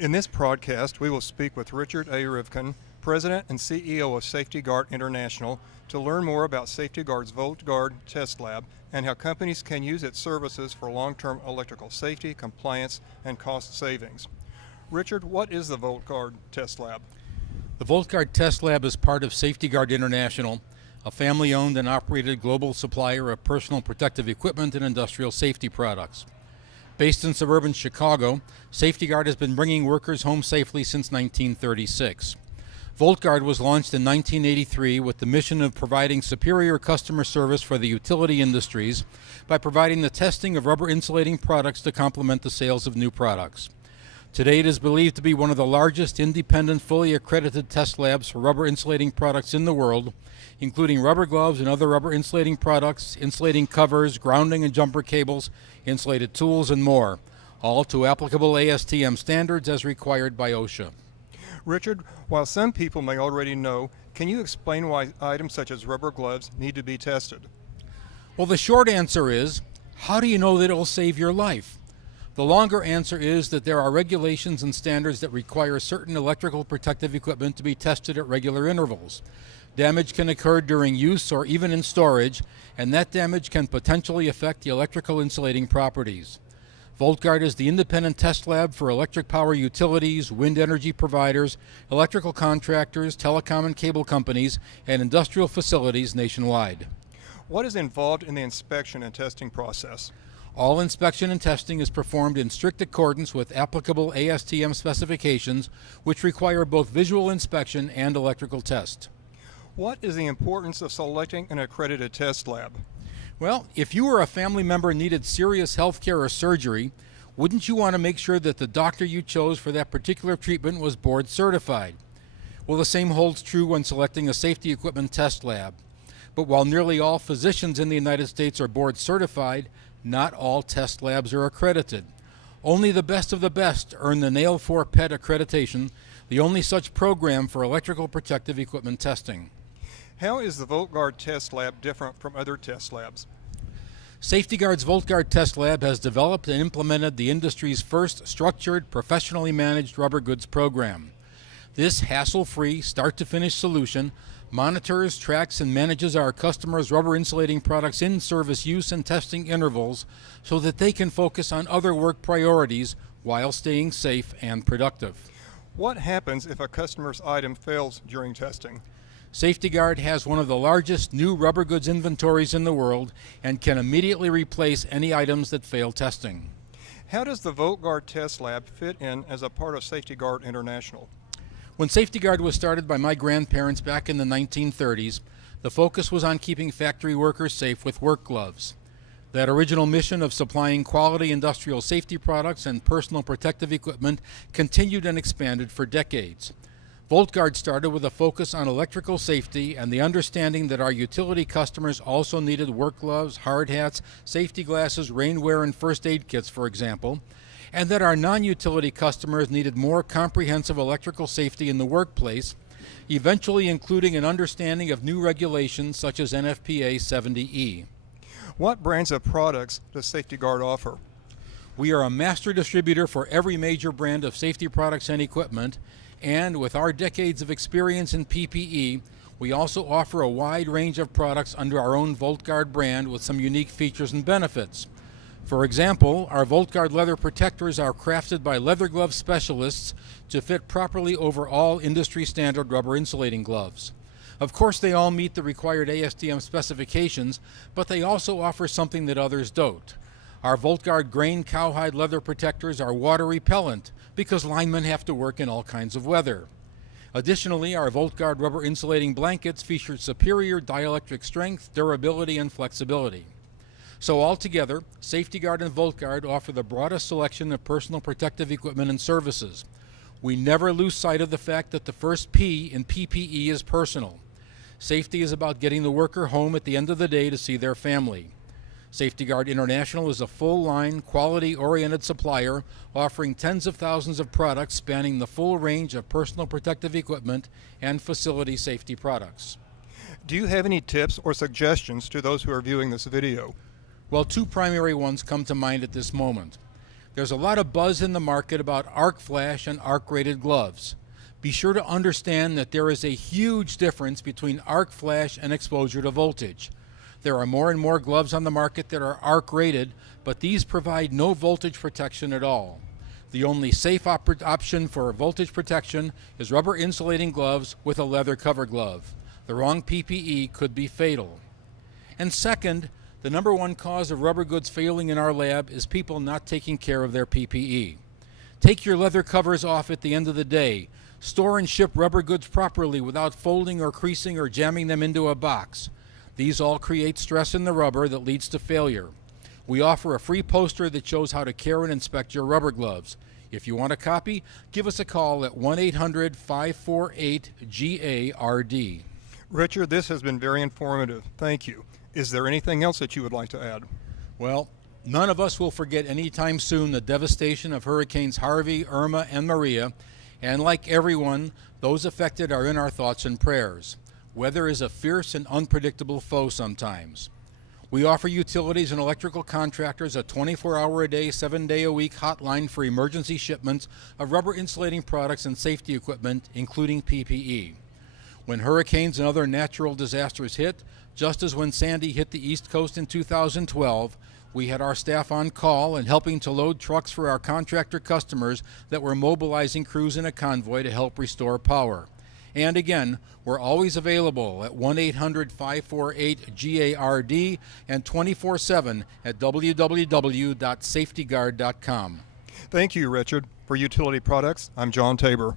In this podcast, we will speak with Richard A. Rivkin, President and CEO of Saf-T-Gard International, to learn more about Saf-T-Gard's Voltgard Test Lab and how companies can use its services for long-term electrical safety, compliance, and cost savings. Richard, what is the Voltgard Test Lab? The Voltgard Test Lab is part of Saf-T-Gard International, a family-owned and operated global supplier of personal protective equipment and industrial safety products. Based in suburban Chicago, Saf-T-Gard has been bringing workers home safely since 1936. Voltgard was launched in 1983 with the mission of providing superior customer service for the utility industries by providing the testing of rubber insulating products to complement the sales of new products. Today it is believed to be one of the largest independent, fully accredited test labs for rubber insulating products in the world, including rubber gloves and other rubber insulating products, insulating covers, grounding and jumper cables, insulated tools, and more, all to applicable ASTM standards as required by OSHA. Richard, while some people may already know, can you explain why items such as rubber gloves need to be tested? Well, the short answer is, how do you know that it will save your life? The longer answer is that there are regulations and standards that require certain electrical protective equipment to be tested at regular intervals. Damage can occur during use or even in storage, and that damage can potentially affect the electrical insulating properties. Voltgard is the independent test lab for electric power utilities, wind energy providers, electrical contractors, telecom and cable companies, and industrial facilities nationwide. What is involved in the inspection and testing process? All inspection and testing is performed in strict accordance with applicable ASTM specifications, which require both visual inspection and electrical test. What is the importance of selecting an accredited test lab? Well, if you or a family member needed serious health care or surgery, wouldn't you want to make sure that the doctor you chose for that particular treatment was board certified? Well, the same holds true when selecting a safety equipment test lab. But while nearly all physicians in the United States are board certified, not all test labs are accredited. Only the best of the best earn the Nail-accredited accreditation, the only such program for electrical protective equipment testing. How is the Voltgard Test Lab different from other test labs? Saf-T-Gard's Voltgard Test Lab has developed and implemented the industry's first structured, professionally managed rubber goods program. This hassle-free, start-to-finish solution monitors, tracks, and manages our customers' rubber insulating products in service use and testing intervals so that they can focus on other work priorities while staying safe and productive. What happens if a customer's item fails during testing? Saf-T-Gard has one of the largest new rubber goods inventories in the world and can immediately replace any items that fail testing. How does the Voltgard Test Lab fit in as a part of Saf-T-Gard International? When Saf-T-Gard was started by my grandparents back in the 1930s, the focus was on keeping factory workers safe with work gloves. That original mission of supplying quality industrial safety products and personal protective equipment continued and expanded for decades. Voltgard started with a focus on electrical safety and the understanding that our utility customers also needed work gloves, hard hats, safety glasses, rainwear, and first aid kits, for example, and that our non-utility customers needed more comprehensive electrical safety in the workplace, eventually including an understanding of new regulations such as NFPA 70E. What brands of products does Saf-T-Gard offer? We are a master distributor for every major brand of safety products and equipment, and with our decades of experience in PPE, we also offer a wide range of products under our own Voltgard brand with some unique features and benefits. For example, our Voltgard leather protectors are crafted by leather glove specialists to fit properly over all industry standard rubber insulating gloves. Of course, they all meet the required ASTM specifications, but they also offer something that others don't. Our Voltgard grain cowhide leather protectors are water repellent because linemen have to work in all kinds of weather. Additionally, our Voltgard rubber insulating blankets feature superior dielectric strength, durability, and flexibility. So altogether, Saf-T-Gard and Voltgard offer the broadest selection of personal protective equipment and services. We never lose sight of the fact that the first P in PPE is personal. Safety is about getting the worker home at the end of the day to see their family. Saf-T-Gard International is a full-line, quality-oriented supplier offering tens of thousands of products spanning the full range of personal protective equipment and facility safety products. Do you have any tips or suggestions to those who are viewing this video? Well, two primary ones come to mind at this moment. There's a lot of buzz in the market about arc flash and arc-rated gloves. Be sure to understand that there is a huge difference between arc flash and exposure to voltage. There are more and more gloves on the market that are arc-rated, but these provide no voltage protection at all. The only safe option for voltage protection is rubber insulating gloves with a leather cover glove. The wrong PPE could be fatal. And second, the number one cause of rubber goods failing in our lab is people not taking care of their PPE. Take your leather covers off at the end of the day. Store and ship rubber goods properly without folding or creasing or jamming them into a box. These all create stress in the rubber that leads to failure. We offer a free poster that shows how to care and inspect your rubber gloves. If you want a copy, give us a call at 1-800-548-GARD. Richard, this has been very informative. Thank you. Is there anything else that you would like to add? Well, none of us will forget anytime soon the devastation of Hurricanes Harvey, Irma, and Maria, and like everyone, those affected are in our thoughts and prayers. Weather is a fierce and unpredictable foe sometimes. We offer utilities and electrical contractors a 24-hour-a-day, 7-day-a-week hotline for emergency shipments of rubber insulating products and safety equipment, including PPE. When hurricanes and other natural disasters hit, just as when Sandy hit the East Coast in 2012, we had our staff on call and helping to load trucks for our contractor customers that were mobilizing crews in a convoy to help restore power. And again, we're always available at 1-800-548-GARD and 24/7 at www.safetyguard.com. Thank you, Richard. For Utility Products, I'm John Tabor.